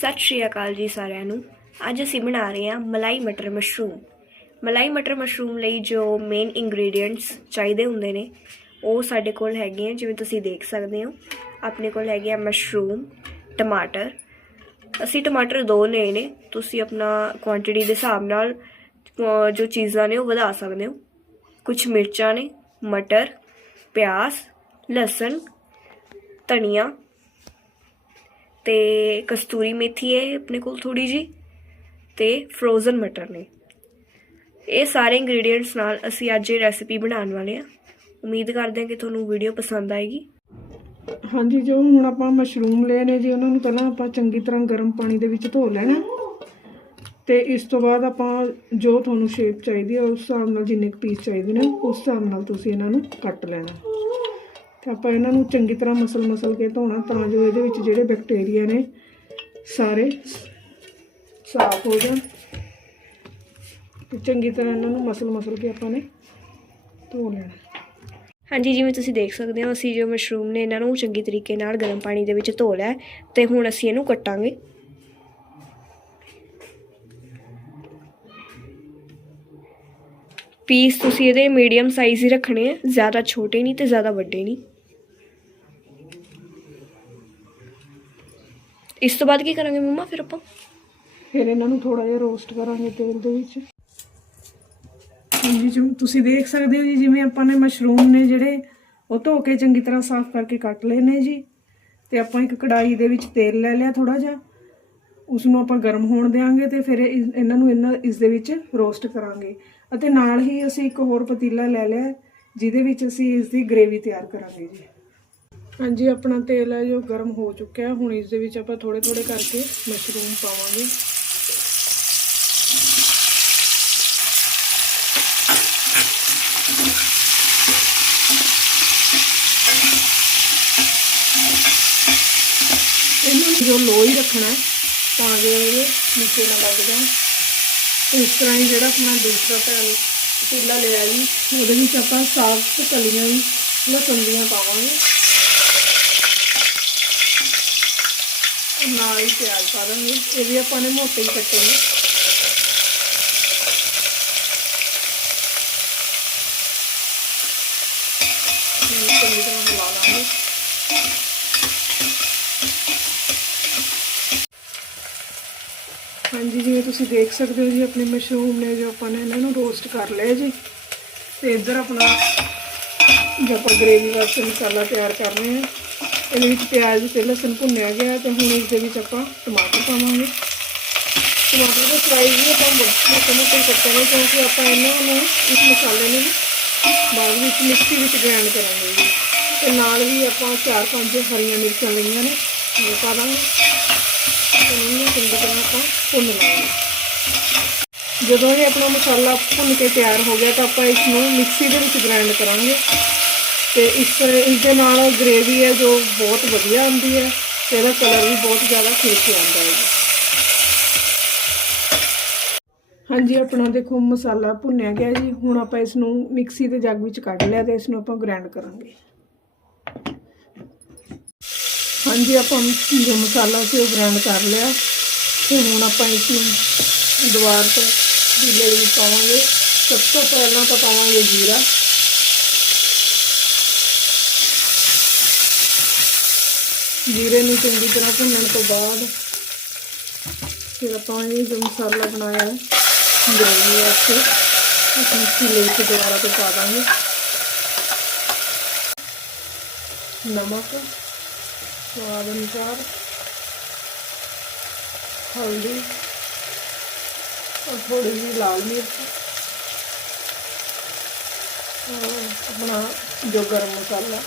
ਸਤਿ ਸ਼੍ਰੀ ਅਕਾਲ ਜੀ ਸਾਰਿਆਂ ਨੂੰ। ਅੱਜ ਅਸੀਂ ਬਣਾ ਰਹੇ ਹਾਂ ਮਲਾਈ ਮਟਰ ਮਸ਼ਰੂਮ। ਮਲਾਈ ਮਟਰ ਮਸ਼ਰੂਮ ਲਈ ਜੋ ਮੇਨ ਇੰਗਰੀਡੀਅੰਟਸ ਚਾਹੀਦੇ ਹੁੰਦੇ ਨੇ, ਉਹ ਸਾਡੇ ਕੋਲ ਹੈਗੇ ਆ, ਜਿਵੇਂ ਤੁਸੀਂ ਦੇਖ ਸਕਦੇ ਹੋ। ਆਪਣੇ ਕੋਲ ਹੈਗੇ ਆ ਮਸ਼ਰੂਮ, ਟਮਾਟਰ। ਅਸੀਂ ਟਮਾਟਰ ਦੋ ਲਏ ਨੇ, ਤੁਸੀਂ ਆਪਣਾ ਕੁਆਂਟੀਟੀ ਦੇ ਹਿਸਾਬ ਨਾਲ ਜੋ ਚੀਜ਼ਾਂ ਨੇ ਉਹ ਵਧਾ ਸਕਦੇ ਹੋ। ਕੁਝ ਮਿਰਚਾਂ ਨੇ, ਮਟਰ, ਪਿਆਜ਼, ਲਸਣ, ਧਨੀਆ ਤੇ ਕਸਤੂਰੀ ਮੇਥੀ ਹੈ ਆਪਣੇ ਕੋਲ ਥੋੜੀ ਜੀ ਤੇ ਫਰੋਜ਼ਨ ਮਟਰ ਨੇ। ਇਹ ਸਾਰੇ ਇੰਗਰੀਡੀਐਂਟਸ ਨਾਲ ਅਸੀਂ ਅੱਜ ਇਹ ਰੈਸਿਪੀ ਬਣਾਉਣ ਵਾਲੇ ਹਾਂ। ਉਮੀਦ ਕਰਦੇ ਹਾਂ ਕਿ ਤੁਹਾਨੂੰ ਵੀਡੀਓ ਪਸੰਦ ਆਏਗੀ। ਹਾਂਜੀ, ਜੋ ਹੁਣ ਆਪਾਂ ਮਸ਼ਰੂਮ ਲਏ ਨੇ ਜੀ, ਉਹਨਾਂ ਨੂੰ ਪਹਿਲਾਂ ਆਪਾਂ ਚੰਗੀ ਤਰ੍ਹਾਂ ਗਰਮ ਪਾਣੀ ਦੇ ਵਿੱਚ ਧੋ ਲੈਣਾ। ਤੇ ਇਸ ਤੋਂ ਬਾਅਦ ਆਪਾਂ ਜੋ ਤੁਹਾਨੂੰ ਸ਼ੇਪ ਚਾਹੀਦੀ ਹੈ, ਉਸ ਹਿਸਾਬ ਨਾਲ ਜਿੰਨੇ ਪੀਸ ਚਾਹੀਦੇ ਨੇ, ਉਸ ਹਿਸਾਬ ਨਾਲ ਤੁਸੀਂ ਇਹਨਾਂ ਨੂੰ ਕੱਟ ਲੈਣਾ। ਤੇ ਆਪਾਂ ਇਹਨਾਂ ਨੂੰ ਚੰਗੀ ਤਰ੍ਹਾਂ ਮਸਲ ਮਸਲ ਕੇ ਧੋਣਾ ਤਾਂ ਜੋ ਇਹਦੇ ਵਿੱਚ ਜਿਹੜੇ ਬੈਕਟੀਰੀਆ ਨੇ ਸਾਰੇ ਸਾਫ਼ ਹੋ ਜਾਣ। ਤੇ ਚੰਗੀ ਤਰ੍ਹਾਂ ਇਹਨਾਂ ਨੂੰ ਮਸਲ ਮਸਲ ਕੇ ਆਪਾਂ ਨੇ ਧੋ ਲੈਣਾ। ਹਾਂਜੀ, ਜਿਵੇਂ ਤੁਸੀਂ ਦੇਖ ਸਕਦੇ ਹੋ, ਅਸੀਂ ਜੋ ਮਸ਼ਰੂਮ ਨੇ ਇਹਨਾਂ ਨੂੰ ਚੰਗੀ ਤਰੀਕੇ ਨਾਲ ਗਰਮ ਪਾਣੀ ਦੇ ਵਿੱਚ ਧੋ ਲਿਆ ਹੈ ਤੇ ਹੁਣ ਅਸੀਂ ਇਹਨੂੰ ਕੱਟਾਂਗੇ। ਪੀਸ ਤੁਸੀਂ ਇਹਦੇ ਮੀਡੀਅਮ ਸਾਈਜ਼ ਹੀ ਰੱਖਣੇ ਆ, ਜ਼ਿਆਦਾ ਛੋਟੇ ਨਹੀਂ ਤੇ ਜ਼ਿਆਦਾ ਵੱਡੇ ਨਹੀਂ। ਇਸ ਤੋਂ ਬਾਅਦ ਕੀ ਕਰਾਂਗੇ ਮੰਮਾ ਫਿਰ ਆਪਾਂ? ਫਿਰ ਇਹਨਾਂ ਨੂੰ ਥੋੜਾ ਜਿਹਾ ਰੋਸਟ ਕਰਾਂਗੇ ਤੇਲ ਦੇ ਵਿੱਚ। ਹਾਂਜੀ ਜੀ ਤੁਸੀਂ ਦੇਖ ਸਕਦੇ ਹੋ ਜੀ, ਜਿਵੇਂ ਆਪਾਂ ਨੇ ਮਸ਼ਰੂਮ ਨੇ ਜਿਹੜੇ ਉਹ ਧੋ ਕੇ ਚੰਗੀ ਤਰ੍ਹਾਂ ਸਾਫ਼ ਕਰਕੇ ਕੱਟ ਲਏ ਨੇ ਜੀ। ਤੇ ਆਪਾਂ ਇੱਕ ਕੜਾਈ ਦੇ ਵਿੱਚ ਤੇਲ ਲੈ ਲਿਆ ਥੋੜਾ ਜਿਹਾ। ਉਸ ਨੂੰ ਆਪਾਂ ਗਰਮ ਹੋਣ ਦੇਵਾਂਗੇ ਤੇ ਫਿਰ ਇਹਨਾਂ ਨੂੰ ਇਹਨਾਂ ਇਸ ਦੇ ਵਿੱਚ ਰੋਸਟ ਕਰਾਂਗੇ। ਅਤੇ ਨਾਲ ਹੀ ਅਸੀਂ ਇੱਕ ਹੋਰ ਪਤੀਲਾ ਲੈ ਲਿਆ, ਜਿਹਦੇ ਵਿੱਚ ਅਸੀਂ ਇਸ ਦੀ ਗ੍ਰੇਵੀ ਤਿਆਰ ਕਰਾਂਗੇ ਜੀ। ਹਾਂਜੀ, ਆਪਣਾ ਤੇਲ ਹੈ ਜੋ ਗਰਮ ਹੋ ਚੁੱਕਿਆ ਹੈ। ਹੁਣ ਇਸ ਦੇ ਵਿੱਚ ਆਪਾਂ ਥੋੜੇ ਥੋੜੇ ਕਰਕੇ ਮਸ਼ਰੂਮ ਪਾਵਾਂਗੇ। ਇਹਨੂੰ ਜੋ ਲੋ ਹੀ ਰੱਖਣਾ ਤਾਂ ਜੋ ਇਹ ਨੀਚੇ ਨਾ ਲੱਗ ਜਾਣ। ਇਸ ਤਰ੍ਹਾਂ ਹੀ ਜਿਹੜਾ ਆਪਣਾ ਦੂਸਰਾ ਤੇਲ ਪਤੀਲਾ ਲਿਆ ਜੀ, ਉਹਦੇ ਵਿੱਚ ਆਪਾਂ ਸਾਫ਼ ਕਲੀਆਂ ਵੀ ਲਸਣ ਦੀਆਂ ਪਾਵਾਂਗੇ। ਨਾਲ ਹੀ ਪਿਆਜ਼ ਪਾ ਦਾਂਗੇ ਇਹ ਵੀ ਆਪਾਂ ਨੇ ਮੋਟੇ ਹੀ ਕੱਟੇ ਨੇ। ਇਹਨੂੰ ਚੰਗੀ ਤਰ੍ਹਾਂ ਹਿਲਾ ਲਾਂਗੇ। ਹਾਂਜੀ, ਜਿਵੇਂ ਤੁਸੀਂ ਦੇਖ ਸਕਦੇ ਹੋ ਜੀ, ਆਪਣੇ ਮਸ਼ਰੂਮ ਨੇ ਜੋ ਆਪਾਂ ਨੇ ਇਹਨਾਂ ਨੂੰ ਰੋਸਟ ਕਰ ਲਿਆ ਜੀ। ਤੇ ਇੱਧਰ ਆਪਣਾ ਜੋ ਆਪਾਂ ਗ੍ਰੇਵੀ ਵਾਸਤੇ ਮਸਾਲਾ ਤਿਆਰ ਕਰ ਰਹੇ ਹਾਂ। ਇਹਦੇ ਵਿੱਚ ਪਿਆਜ਼ ਤੇ ਲਸਣ ਭੁੰਨਿਆ ਗਿਆ ਤੇ ਹੁਣ ਇਸ ਦੇ ਵਿੱਚ ਆਪਾਂ ਟਮਾਟਰ ਪਾਵਾਂਗੇ। ਟਮਾਟਰ ਦਾ ਸਾਈਜ਼ ਵੀ ਆਪਾਂ ਮੋਟੇ ਮੋਟੇ ਕੱਟਾਂਗੇ ਕਿਉਂਕਿ ਆਪਾਂ ਇਹਨਾਂ ਨੂੰ ਇਸ ਮਸਾਲੇ ਨੂੰ ਬਾਅਦ ਵਿੱਚ ਮਿਕਸੀ ਵਿੱਚ ਗ੍ਰਾਈਂਡ ਕਰਾਂਗੇ ਜੀ। ਤੇ ਨਾਲ ਵੀ ਆਪਾਂ ਚਾਰ ਪੰਜ ਹਰੀਆਂ ਮਿਰਚਾਂ ਲਈਆਂ ਨੇ, ਉਹ ਪਾ ਦਾਂਗੇ। ਤੇ ਇਹਨੂੰ ਚੰਗੀ ਤਰ੍ਹਾਂ ਆਪਾਂ ਭੁੰਨ ਲਾਂਗੇ। ਜਦੋਂ ਇਹ ਆਪਣਾ ਮਸਾਲਾ ਭੁੰਨ ਕੇ ਤਿਆਰ ਹੋ ਗਿਆ ਤਾਂ ਆਪਾਂ ਇਸ ਨੂੰ ਮਿਕਸੀ ਦੇ ਵਿੱਚ ਗ੍ਰਾਈਂਡ ਕਰਾਂਗੇ। ਤੇ ਇਸ ਇਸ ਦੇ ਨਾਲ ਗ੍ਰੇਵੀ ਹੈ ਜੋ ਬਹੁਤ ਵਧੀਆ ਆਉਂਦੀ ਹੈ ਤੇ ਇਹਦਾ ਕਲਰ ਵੀ ਬਹੁਤ ਜ਼ਿਆਦਾ ਖਿੱਚ ਆਉਂਦਾ ਹੈ। ਹਾਂਜੀ, ਆਪਣਾ ਦੇਖੋ ਮਸਾਲਾ ਭੁੰਨਿਆ ਗਿਆ ਜੀ। ਹੁਣ ਆਪਾਂ ਇਸ ਨੂੰ ਮਿਕਸੀ ਦੇ ਜੱਗ ਵਿੱਚ ਕੱਢ ਲਿਆ ਤੇ ਇਸ ਨੂੰ ਆਪਾਂ ਗ੍ਰਾਈਂਡ ਕਰਾਂਗੇ। ਹਾਂਜੀ, ਆਪਾਂ ਜੋ ਮਸਾਲਾ ਸੀ ਉਹ ਗ੍ਰਾਈਂਡ ਕਰ ਲਿਆ। ਤੇ ਹੁਣ ਆਪਾਂ ਇਸ ਨੂੰ ਦੁਬਾਰ ਤੋਂ ਪੀਲੇ ਵਿੱਚ ਪਾਵਾਂਗੇ। ਸਭ ਤੋਂ ਪਹਿਲਾਂ ਤਾਂ ਪਾਵਾਂਗੇ ਜੀਰਾ। ਜੀਰੇ ਨੂੰ ਚੰਗੀ ਤਰ੍ਹਾਂ ਭੁੰਨਣ ਤੋਂ ਬਾਅਦ ਫਿਰ ਆਪਾਂ ਇਹ ਜੋ ਮਸਾਲਾ ਬਣਾਇਆ ਹੈ ਗ੍ਰੇਵੀ ਵਾਸਤੇ ਇਸ ਨੂੰ ਪੀਲੇ ਵਿੱਚ ਦੁਬਾਰਾ ਤੋਂ ਪਾ ਦਾਂਗੇ ਨਮਕ ਸਵਾਦ ਅਨੁਸਾਰ ਹਲਦੀ और थोड़ी सी लाल मिर्च और अपना जो गरम मसाला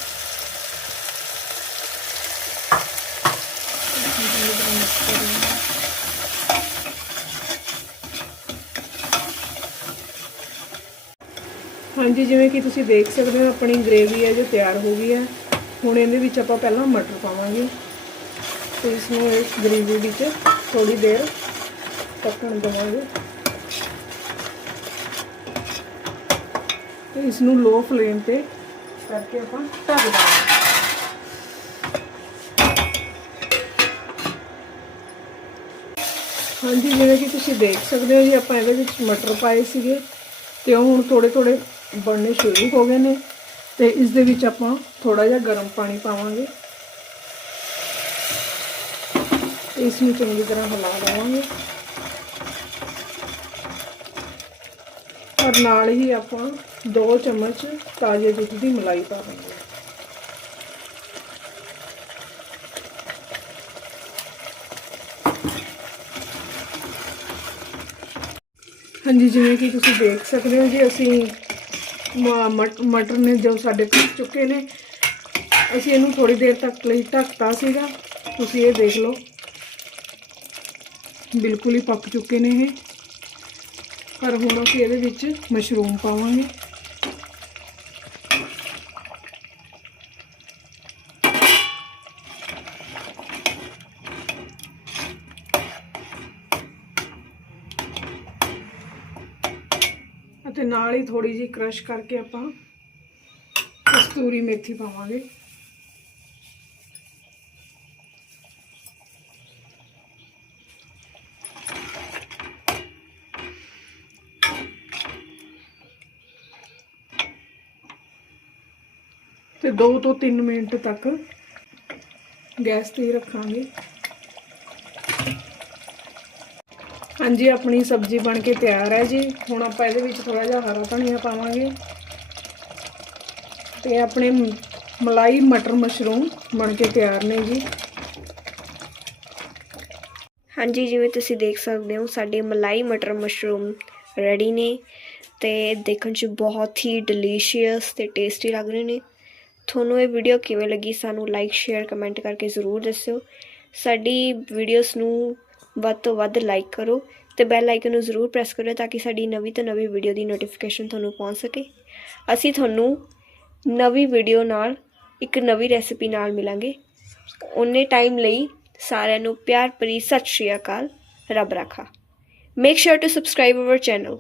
करें ਹਾਂਜੀ, ਜਿਵੇਂ ਕਿ ਤੁਸੀਂ ਦੇਖ ਸਕਦੇ ਹੋ, ਆਪਣੀ ਗ੍ਰੇਵੀ ਹੈ ਜੋ ਤਿਆਰ ਹੋ ਗਈ ਹੈ। ਹੁਣ ਇਹਦੇ ਵਿੱਚ ਆਪਾਂ ਪਹਿਲਾਂ ਮਟਰ ਪਾਵਾਂਗੇ। ਤੇ ਇਸ ਨੂੰ ਗ੍ਰੇਵੀ ਵਿੱਚ ਥੋੜੀ ਦੇਰ ਪੱਕਣ ਦਵਾਂਗੇ। ਤੇ ਇਸ ਨੂੰ ਲੋ ਫਲੇਮ ਤੇ ਕਰਕੇ ਆਪਾਂ ਢੱਕ ਦਵਾਂਗੇ। ਹਾਂਜੀ, ਜਿਵੇਂ ਕਿ ਤੁਸੀਂ ਦੇਖ ਸਕਦੇ ਹੋ ਜੀ, ਆਪਾਂ ਇਹਦੇ ਵਿੱਚ ਮਟਰ ਪਾਏ ਸੀਗੇ ਤੇ ਉਹ ਹੁਣ ਥੋੜੇ ਥੋੜੇ ਬਣਨੇ ਸ਼ੁਰੂ ਹੋ ਗਏ ਨੇ ਤੇ ਇਸ ਦੇ ਵਿੱਚ ਆਪਾਂ ਥੋੜਾ ਜਿਹਾ ਗਰਮ ਪਾਣੀ ਪਾਵਾਂਗੇ। ਇਸ ਨੂੰ ਚੰਗੀ ਤਰ੍ਹਾਂ ਹਿਲਾ ਲਵਾਂਗੇ ਔਰ ਨਾਲ ਹੀ ਆਪਾਂ 2 ਚਮਚ ਤਾਜ਼ੇ ਦੁੱਧ ਦੀ ਮਲਾਈ ਪਾਵਾਂਗੇ। ਹਾਂਜੀ, ਜਿਵੇਂ ਕਿ ਤੁਸੀਂ ਦੇਖ ਸਕਦੇ ਹੋ ਜੀ, ਅਸੀਂ ਮ- ਮਟਰ ਨੇ ਜੋ ਸਾਡੇ ਪੱਕ ਚੁੱਕੇ ਨੇ, ਅਸੀਂ ਇਹਨੂੰ ਥੋੜੀ ਦੇਰ ਤੱਕ ਲਈ ਢੱਕਤਾ ਸੀਗਾ। ਤੁਸੀਂ ਇਹ ਦੇਖ ਲਓ। ਬਿਲਕੁਲ ਹੀ ਪੱਕ ਚੁੱਕੇ ਨੇ ਇਹ। ਪਰ ਹੁਣ ਅਸੀਂ ਇਹਦੇ ਵਿੱਚ ਮਸ਼ਰੂਮ ਪਾਵਾਂਗੇ। ਅਤੇ ਨਾਲ ਹੀ ਥੋੜੀ ਜਿਹੀ ਕ੍ਰਸ਼ ਕਰਕੇ ਆਪਾਂ ਕਸਤੂਰੀ ਮੇਥੀ ਪਾਵਾਂਗੇ। ਤੇ 2 ਤੋਂ 3 ਮਿੰਟ ਤੱਕ ਗੈਸ ਤੇ ਰੱਖਾਂਗੇ। ਹਾਂਜੀ, ਆਪਣੀ ਸਬਜ਼ੀ ਬਣ ਕੇ ਤਿਆਰ ਹੈ ਜੀ। ਹੁਣ ਆਪਾਂ ਇਹਦੇ ਵਿੱਚ ਥੋੜਾ ਜਿਹਾ ਹਰਾ ਧਨੀਆ ਪਾਵਾਂਗੇ। ਤੇ ਆਪਣੇ ਮਲਾਈ ਮਟਰ ਮਸ਼ਰੂਮ ਬਣ ਕੇ ਤਿਆਰ ਨੇ ਜੀ। ਹਾਂਜੀ, ਜਿਵੇਂ ਤੁਸੀਂ ਦੇਖ ਸਕਦੇ ਹੋ, ਸਾਡੇ ਮਲਾਈ ਮਟਰ ਮਸ਼ਰੂਮ ਰੈਡੀ ਨੇ। ਤੇ ਦੇਖਣ 'ਚ ਬਹੁਤ ਹੀ ਡਿਲੀਸ਼ੀਅਸ ਤੇ ਟੇਸਟੀ ਲੱਗ ਰਹੇ ਨੇ। ਤੁਹਾਨੂੰ ਇਹ ਵੀਡੀਓ ਕਿਵੇਂ ਲੱਗੀ ਸਾਨੂੰ ਲਾਈਕ, ਸ਼ੇਅਰ, ਕਮੈਂਟ ਕਰਕੇ ਜ਼ਰੂਰ ਦੱਸਿਓ। ਸਾਡੀ ਵੀਡੀਓਜ਼ ਨੂੰ ਵੱਧ ਤੋਂ ਵੱਧ ਲਾਈਕ ਕਰੋ ਤੇ ਬੈਲ ਆਈਕਨ ਨੂੰ ਜ਼ਰੂਰ ਪ੍ਰੈਸ ਕਰੋ ਤਾਂ ਕਿ ਸਾਡੀ ਨਵੀਂ ਤੋਂ ਨਵੀਂ ਵੀਡੀਓ ਦੀ ਨੋਟੀਫਿਕੇਸ਼ਨ ਤੁਹਾਨੂੰ ਪਹੁੰਚ ਸਕੇ। ਅਸੀਂ ਤੁਹਾਨੂੰ ਨਵੀਂ ਵੀਡੀਓ ਨਾਲ ਇੱਕ ਨਵੀਂ ਰੈਸਿਪੀ ਨਾਲ ਮਿਲਾਂਗੇ। ਉਹਨੇ ਟਾਈਮ ਲਈ ਸਾਰਿਆਂ ਨੂੰ ਪਿਆਰ ਭਰੀ ਸਤਿ ਸ਼੍ਰੀ ਅਕਾਲ, ਰੱਬ ਰਾਖਾ। Make sure to subscribe our channel